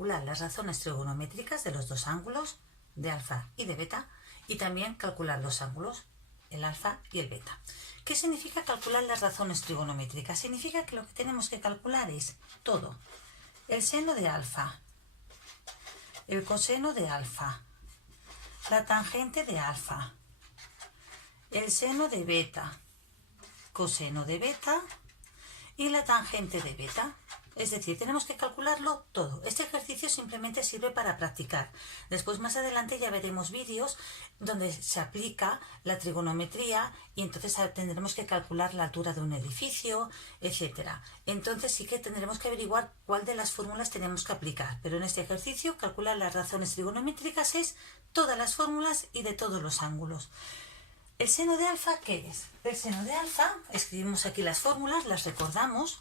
calcular las razones trigonométricas de los dos ángulos, de alfa y de beta, y también calcular los ángulos, el alfa y el beta. ¿Qué significa calcular las razones trigonométricas? Significa que lo que tenemos que calcular es todo. El seno de alfa, el coseno de alfa, la tangente de alfa, el seno de beta, coseno de beta y la tangente de beta. Es decir, tenemos que calcularlo todo. Este ejercicio simplemente sirve para practicar. Después, más adelante, ya veremos vídeos donde se aplica la trigonometría y entonces tendremos que calcular la altura de un edificio, etc. Entonces sí que tendremos que averiguar cuál de las fórmulas tenemos que aplicar. Pero en este ejercicio, calcular las razones trigonométricas es todas las fórmulas y de todos los ángulos. ¿El seno de alfa qué es? El seno de alfa, escribimos aquí las fórmulas, las recordamos.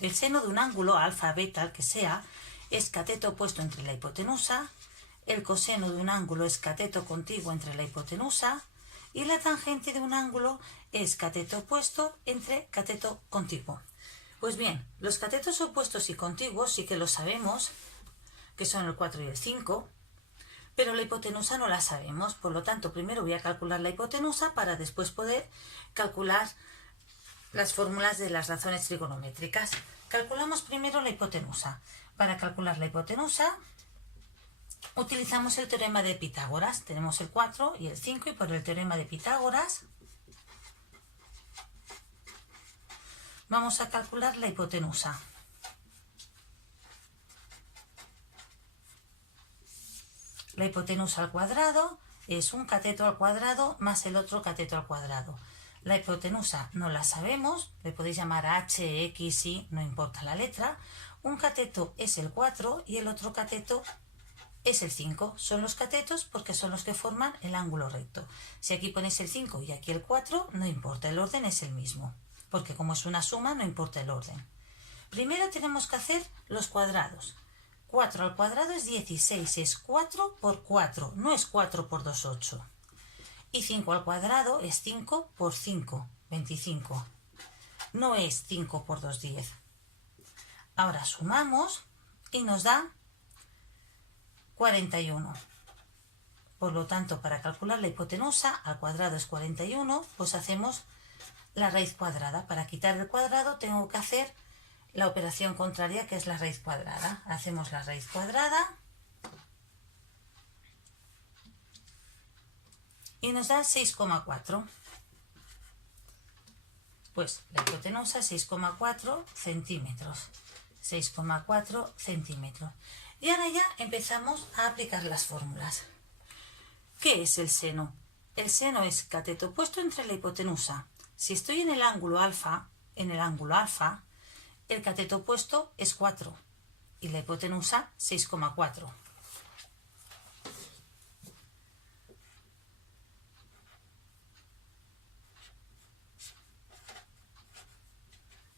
El seno de un ángulo, alfa, beta, el que sea, es cateto opuesto entre la hipotenusa. El coseno de un ángulo es cateto contiguo entre la hipotenusa. Y la tangente de un ángulo es cateto opuesto entre cateto contiguo. Pues bien, los catetos opuestos y contiguos sí que los sabemos, que son el 4 y el 5. Pero la hipotenusa no la sabemos. Por lo tanto, primero voy a calcular la hipotenusa para después poder calcular las fórmulas de las razones trigonométricas. Calculamos primero la hipotenusa. Para calcular la hipotenusa utilizamos el teorema de Pitágoras. Tenemos el 4 y el 5 y por el teorema de Pitágoras vamos a calcular la hipotenusa. La hipotenusa al cuadrado es un cateto al cuadrado más el otro cateto al cuadrado. La hipotenusa no la sabemos, le podéis llamar h, x, y, no importa la letra. Un cateto es el 4 y el otro cateto es el 5. Son los catetos porque son los que forman el ángulo recto. Si aquí ponéis el 5 y aquí el 4, no importa, el orden es el mismo. Porque como es una suma, no importa el orden. Primero tenemos que hacer los cuadrados. 4 al cuadrado es 16, es 4 por 4, no es 4 por 2, 8. Y 5 al cuadrado es 5 por 5, 25. No es 5 por 2, 10. Ahora sumamos y nos da 41. Por lo tanto, para calcular la hipotenusa, al cuadrado es 41, pues hacemos la raíz cuadrada. Para quitar el cuadrado tengo que hacer la operación contraria, que es la raíz cuadrada. Hacemos la raíz cuadrada y nos da 6,4. Pues la hipotenusa 6,4 centímetros. 6,4 centímetros. Y ahora ya empezamos a aplicar las fórmulas. ¿Qué es el seno? El seno es cateto opuesto entre la hipotenusa. Si estoy en el ángulo alfa, el cateto opuesto es 4 y la hipotenusa 6,4.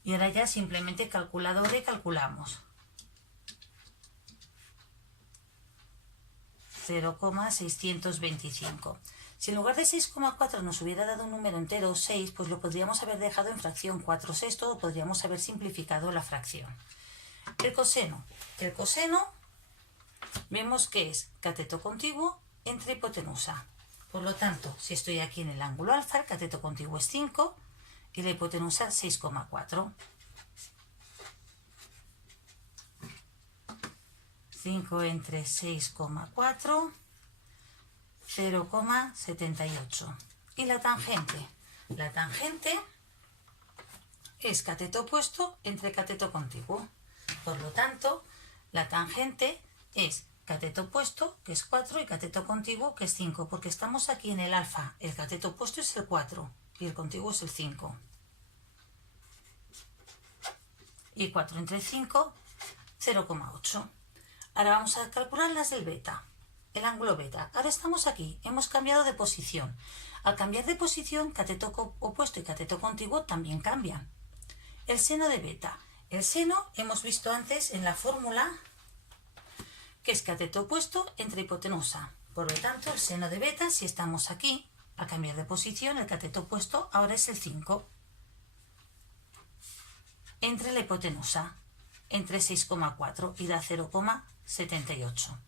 Y ahora ya simplemente calculadora y calculamos. 0,625. Si en lugar de 6,4 nos hubiera dado un número entero 6, pues lo podríamos haber dejado en fracción 4/6 o podríamos haber simplificado la fracción. El coseno. El coseno vemos que es cateto contiguo entre hipotenusa. Por lo tanto, si estoy aquí en el ángulo alfa, el cateto contiguo es 5 y la hipotenusa 6,4. 5 entre 6,4, 0,78. ¿Y la tangente? La tangente es cateto opuesto entre cateto contiguo. Por lo tanto, la tangente es cateto opuesto, que es 4, y cateto contiguo, que es 5, porque estamos aquí en el alfa. El cateto opuesto es el 4 y el contiguo es el 5. Y 4 entre 5, 0,8. Ahora vamos a calcular las del beta, el ángulo beta. Ahora estamos aquí, hemos cambiado de posición. Al cambiar de posición, cateto opuesto y cateto contiguo también cambian. El seno de beta. El seno hemos visto antes en la fórmula que es cateto opuesto entre hipotenusa. Por lo tanto, el seno de beta, si estamos aquí, al cambiar de posición, el cateto opuesto ahora es el 5 entre la hipotenusa. entre 6,4 y da 0,78.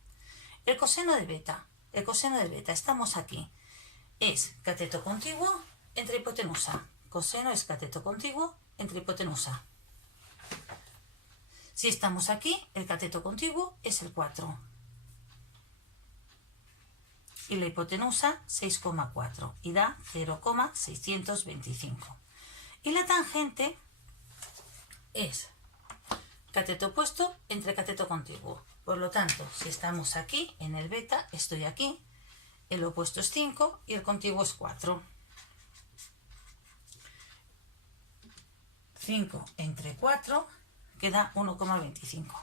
El coseno de beta, estamos aquí, es cateto contiguo entre hipotenusa. Coseno es cateto contiguo entre hipotenusa. Si estamos aquí, el cateto contiguo es el 4. Y la hipotenusa 6,4 y da 0,625. Y la tangente es cateto opuesto entre cateto contiguo. Por lo tanto, si estamos aquí en el beta, estoy aquí, el opuesto es 5 y el contiguo es 4. 5 entre 4 queda 1,25.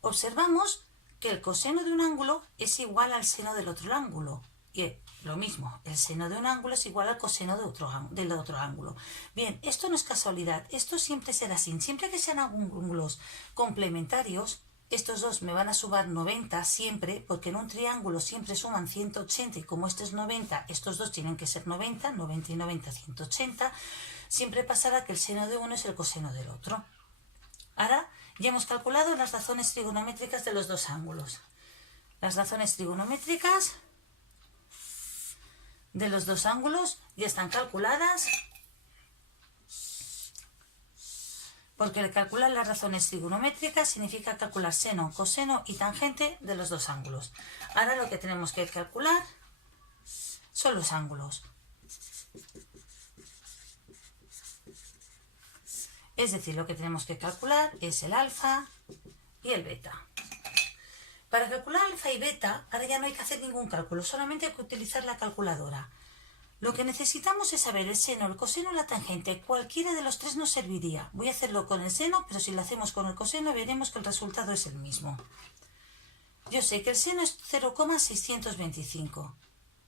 Observamos que el coseno de un ángulo es igual al seno del otro ángulo. Y lo mismo, el seno de un ángulo es igual al coseno del otro ángulo. Bien, esto no es casualidad, esto siempre será así. Siempre que sean ángulos complementarios, estos dos me van a sumar 90 siempre, porque en un triángulo siempre suman 180 y como este es 90, estos dos tienen que ser 90, 90 y 90, 180. Siempre pasará que el seno de uno es el coseno del otro. Ahora ya hemos calculado las razones trigonométricas de los dos ángulos. Las razones trigonométricas de los dos ángulos ya están calculadas, porque el calcular las razones trigonométricas significa calcular seno, coseno y tangente de los dos ángulos. Ahora lo que tenemos que calcular son los ángulos. Es decir, lo que tenemos que calcular es el alfa y el beta. Para calcular alfa y beta, ahora ya no hay que hacer ningún cálculo, solamente hay que utilizar la calculadora. Lo que necesitamos es saber el seno, el coseno, la tangente. Cualquiera de los tres nos serviría. Voy a hacerlo con el seno, pero si lo hacemos con el coseno veremos que el resultado es el mismo. Yo sé que el seno es 0,625.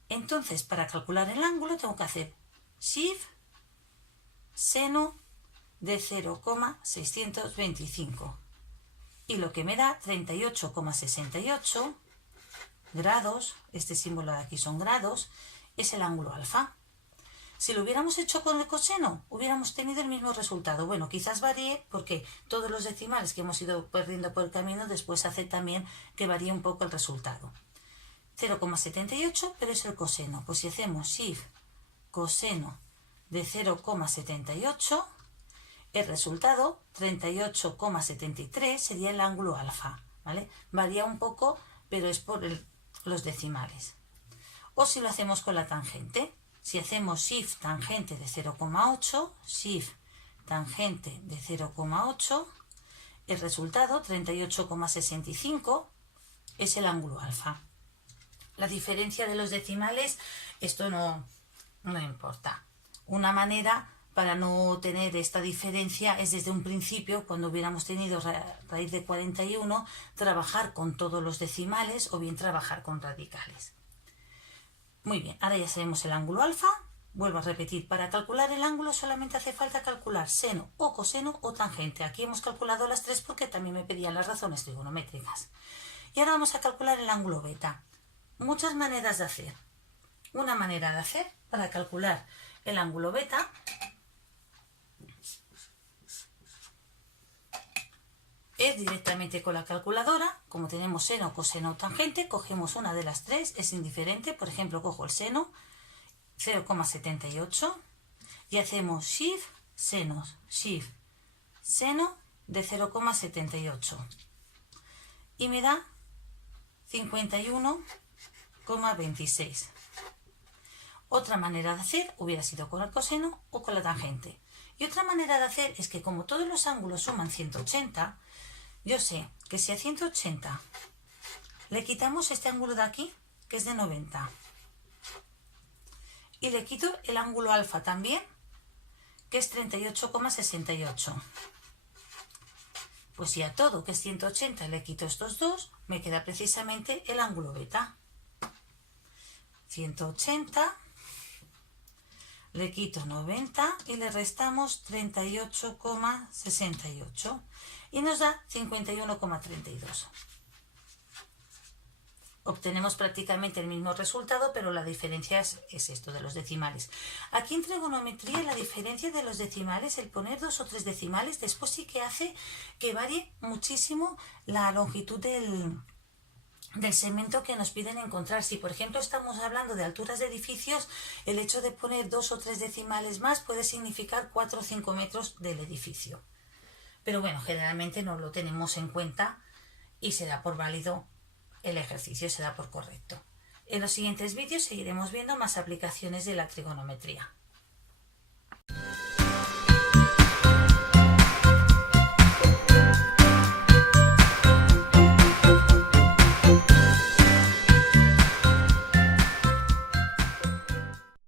Entonces, para calcular el ángulo tengo que hacer shift seno de 0,625. Y lo que me da 38,68 grados, este símbolo de aquí son grados, es el ángulo alfa. Si lo hubiéramos hecho con el coseno, hubiéramos tenido el mismo resultado. Bueno, quizás varíe porque todos los decimales que hemos ido perdiendo por el camino después hace también que varíe un poco el resultado. 0,78, pero es el coseno. Pues si hacemos shift coseno de 0,78, el resultado, 38,73, sería el ángulo alfa, ¿vale? Varía un poco, pero es por los decimales. O si lo hacemos con la tangente, si hacemos shift tangente de 0,8, shift tangente de 0,8, el resultado, 38,65, es el ángulo alfa. La diferencia de los decimales, esto no importa. Una manera para no tener esta diferencia es desde un principio, cuando hubiéramos tenido raíz de 41, trabajar con todos los decimales o bien trabajar con radicales. Muy bien, ahora ya sabemos el ángulo alfa. Vuelvo a repetir, para calcular el ángulo solamente hace falta calcular seno o coseno o tangente. Aquí hemos calculado las tres porque también me pedían las razones trigonométricas. Y ahora vamos a calcular el ángulo beta. Muchas maneras de hacer. Una manera de hacer para calcular el ángulo beta es directamente con la calculadora. Como tenemos seno, coseno o tangente, cogemos una de las tres, es indiferente. Por ejemplo, cojo el seno, 0,78, y hacemos shift senos, shift seno de 0,78 y me da 51,26. Otra manera de hacer hubiera sido con el coseno o con la tangente. Y otra manera de hacer es que como todos los ángulos suman 180, yo sé que si a 180 le quitamos este ángulo de aquí, que es de 90, y le quito el ángulo alfa también, que es 38,68, pues si a todo, que es 180, le quito estos dos, me queda precisamente el ángulo beta. 180, le quito 90 y le restamos 38,68 y nos da 51,32. obtenemos prácticamente el mismo resultado, pero la diferencia es esto de los decimales. Aquí en trigonometría la diferencia de los decimales, el poner 2 o 3 decimales, después sí que hace que varíe muchísimo la longitud del segmento que nos piden encontrar. Si por ejemplo estamos hablando de alturas de edificios, el hecho de poner 2 o 3 decimales más puede significar 4 o 5 metros del edificio. Pero bueno, generalmente no lo tenemos en cuenta y se da por válido el ejercicio, se da por correcto. En los siguientes vídeos seguiremos viendo más aplicaciones de la trigonometría.